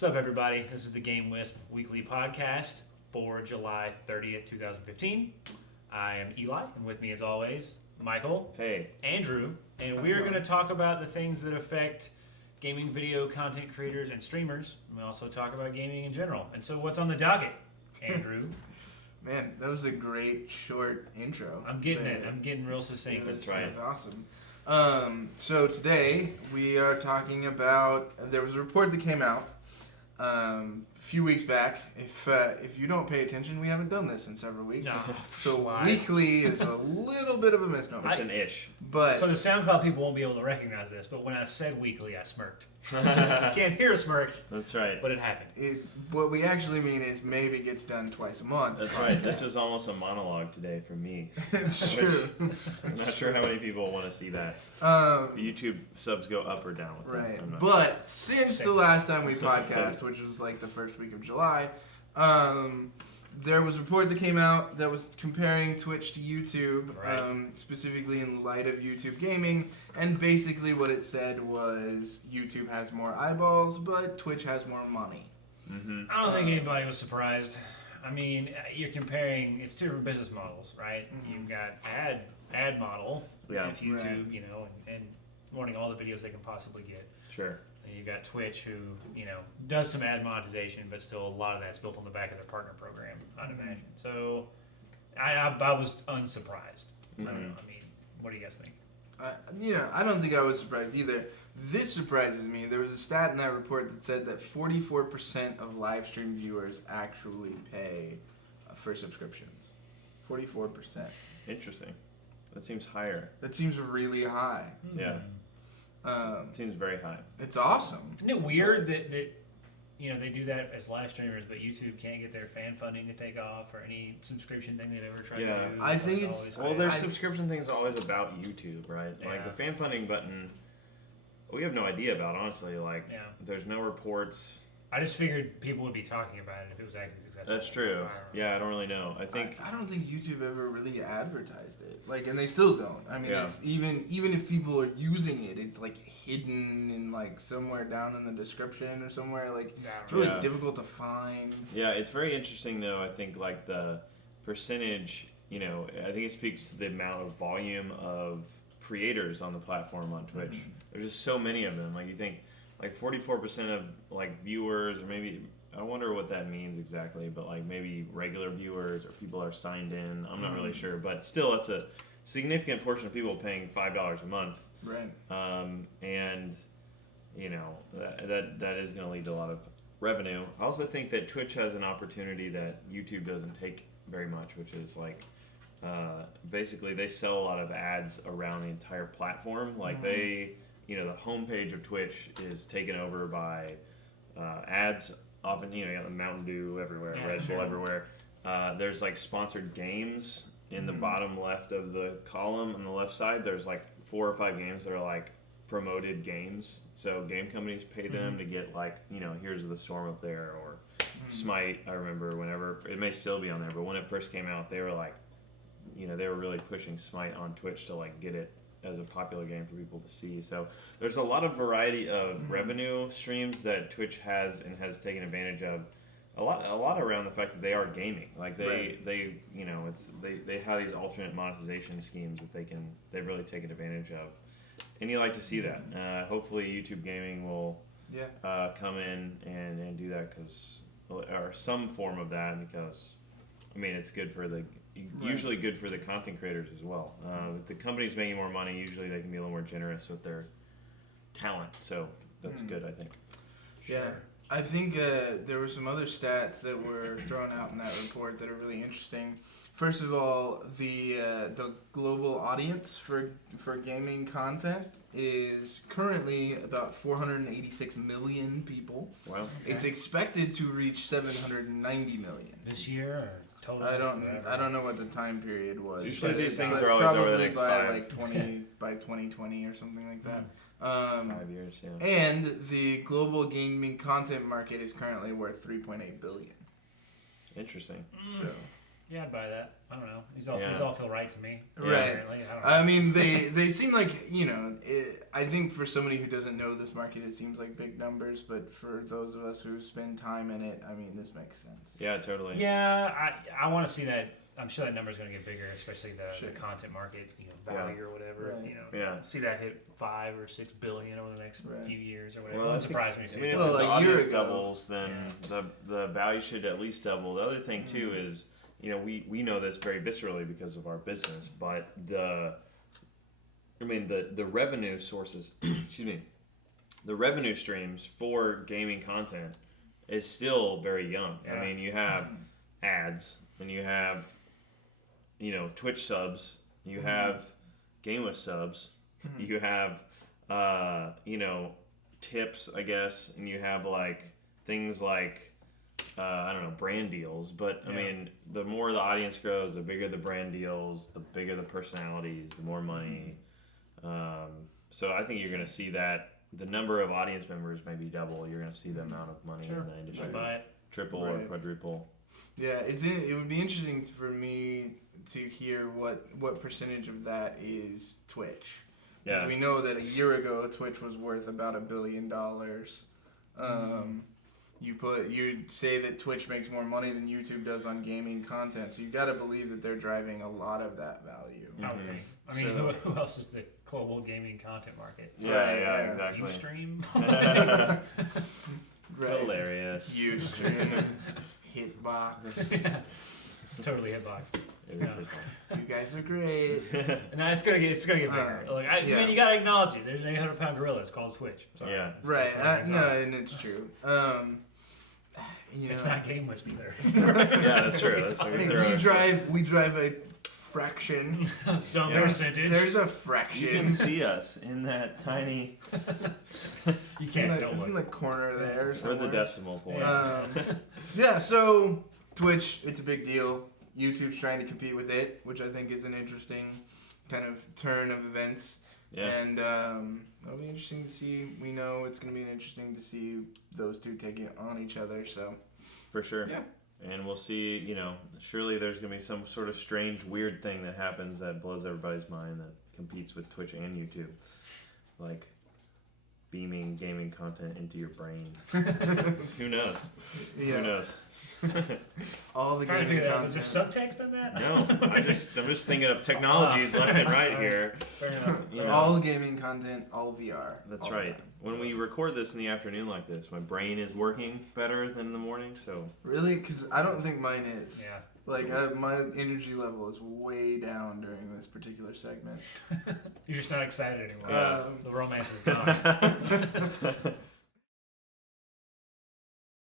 What's up, everybody? This is the Game Wisp Weekly Podcast for July 30th, 2015. I am Eli, and with me, as always, Michael, Hey, Andrew, and we are going to talk about the things that affect gaming video content creators and streamers. We also talk about gaming in general. And so, what's on the docket, Andrew? Man, that was a great short intro. I'm getting it. I'm getting real succinct. That's right. That was awesome. So today we are talking about. There was a report that came out a few weeks back. If you don't pay attention, we haven't done this in several weeks. No, So lies. weekly is a little bit of a misnomer. it's an ish. But So the SoundCloud people won't be able to recognize this, but when I said weekly, I smirked. Can't hear a smirk, That's right. but it happened. what we actually mean is maybe it gets done twice a month. That's right. This is almost a monologue today from me. It's true. I'm not sure how many people want to see that. YouTube subs go up or down. With Right. that. I'm not- But since the last time we podcast, which was like the first week of July, there was a report that came out that was comparing Twitch to YouTube, Right. specifically in light of YouTube gaming. And basically what it said was YouTube has more eyeballs, but Twitch has more money. Mhm. I don't think anybody was surprised. I mean, you're comparing, it's two different business models, right? Mhm. You've got ad model, Yeah. if YouTube, Right. you know, and wanting all the videos they can possibly get. Sure. And you've got Twitch, who, you know, does some ad monetization, but still a lot of that's built on the back of their partner program, I'd Mhm. imagine. So I was unsurprised. I don't know. I mean, what do you guys think? I don't think I was surprised either. This surprises me. There was a stat in that report that said that 44% of live stream viewers actually pay for subscriptions. 44%. Interesting. That seems higher. That seems really high. Yeah. Um, Seems very high. it's awesome. Isn't it weird that you know, they do that as live streamers, but YouTube can't get their fan funding to take off or any subscription thing they've ever tried Yeah. to do? I think Like, it's- always Well, fails. their subscription thing's always about YouTube, right? Like Yeah. the fan funding button, we have no idea about, honestly. Like, Yeah. there's no reports. I just figured people would be talking about it if it was actually successful. That's true. I don't know. Yeah, I don't really know. I think. I don't think YouTube ever really advertised it. Like, and they still don't. I mean, Yeah. it's even if people are using it, it's like hidden in like somewhere down in the description or somewhere. Like, Yeah, it's really Yeah. difficult to find. Yeah, it's very interesting though. I think like the percentage, you know, I think it speaks to the amount of volume of creators on the platform on Twitch. Mhm. There's just so many of them. Like you think like 44% of like viewers, or maybe I wonder what that means exactly, but like maybe regular viewers or people are signed in. I'm not really sure, but still, it's a significant portion of people paying $5 a month. Right. And you know that is going to lead to a lot of revenue. I also think that Twitch has an opportunity that YouTube doesn't take very much, which is like basically they sell a lot of ads around the entire platform. Like they, you know, the homepage of Twitch is taken over by ads. Often, you know, you got the Mountain Dew everywhere, Yeah, Red Bull sure. everywhere. There's like sponsored games in the bottom left of the column on the left side. There's like 4 or 5 games that are like promoted games. So game companies pay them to get like, you know, here's the Storm up there, or Smite. I remember whenever, it may still be on there, but when it first came out, they were like, you know, they were really pushing Smite on Twitch to like get it as a popular game for people to see. So there's a lot of variety of revenue streams that Twitch has and has taken advantage of. A lot around the fact that they are gaming. Like they you know, it's they have these alternate monetization schemes that they've really taken advantage of. And you like to see that. Hopefully YouTube gaming will Yeah. come in and do that, or some form of that, because I mean it's good for the usually good for the content creators as well. If the company's making more money, usually they can be a little more generous with their talent. So that's good, I think. Yeah. I think there were some other stats that were thrown out in that report that are really interesting. First of all, the global audience for gaming content is currently about 486 million people. Wow. It's expected to reach 790 million. This year or total? I Whatever. don't know what the time period was. Usually but these it's things like are always over the probably next by 5. like 2020 or something like that. 5 years, yeah. And the global gaming content market is currently worth 3.8 billion. Interesting. So Yeah, I'd buy that. I don't know. These all feel right to me. Right. Apparently. I don't know. I mean, they seem like, you know, I think for somebody who doesn't know this market, it seems like big numbers, but for those of us who spend time in it, I mean, this makes sense. Yeah, totally. Yeah, I want to see that. I'm sure that number's going to get bigger, especially Sure. the content market, value or whatever. Right. Yeah. See that hit 5 or 6 billion over the next Right. few years or whatever. Well, It I wouldn't think- surprise me to I see mean, it. if Well, the a year audience ago. doubles, then the value should at least double. The other thing too is, we know this very viscerally because of our business, but the revenue sources, excuse me, the revenue streams for gaming content is still very young. Yeah. I mean, you have ads, and you have, Twitch subs, you have Gamewith subs, you have, tips, I guess, and you have like things like, I don't know, brand deals. But I Yeah. mean, the more the audience grows, the bigger the brand deals, the bigger the personalities, the more money. So I think you're going to see that the number of audience members maybe double. You're going to see the amount of money Sure. in the industry I'd buy it. triple or Right. quadruple. Yeah, it would be interesting for me to hear what percentage of that is Twitch. Yeah. We know that a year ago Twitch was worth about $1 billion. You'd say that Twitch makes more money than YouTube does on gaming content, so you got to believe that they're driving a lot of that value. I would think. I mean, So- who else is the global gaming content market? Yeah, Right, yeah, yeah. exactly. Ustream? Right. Hilarious. Ustream, Hitbox. Yeah. It's totally hitbox. It was Yeah. pretty You guys are great. And it's gonna get bigger. I yeah. mean, you gotta acknowledge it. There's an 800-pound gorilla. It's called Twitch. Sorry. Yeah. It's- Right. it's the way things are. And it's true. It's not Gamewith either. Yeah, that's true. That's I we think throw we drive a fraction. Some Yeah. percentage. There's a You can fraction. see us in that tiny. You can't It's tell in what. the corner there. We're the somewhere. decimal point. Yeah, so Twitch, it's a big deal. YouTube's trying to compete with it, which I think is an interesting kind of turn of events. Yeah. And it'll be interesting to see. We know it's going to be interesting to see those two take it on each other. So For sure. Yeah. And we'll see, surely there's going to be some sort of strange, weird thing that happens that blows everybody's mind that competes with Twitch and YouTube. Like beaming gaming content into your brain. Who knows? Who yeah, knows? all the Trying to gaming figure out, was there content. subtext in that? No, I'm just thinking of technologies left and right here. Fair enough. You know. All gaming content, all VR. That's all the right. time. When we record this in the afternoon like this, my brain is working better than in the morning, so Really? Because I don't think mine is. Yeah. Like, my energy level is way down during this particular segment. You're just not excited anymore. Yeah. The romance is gone.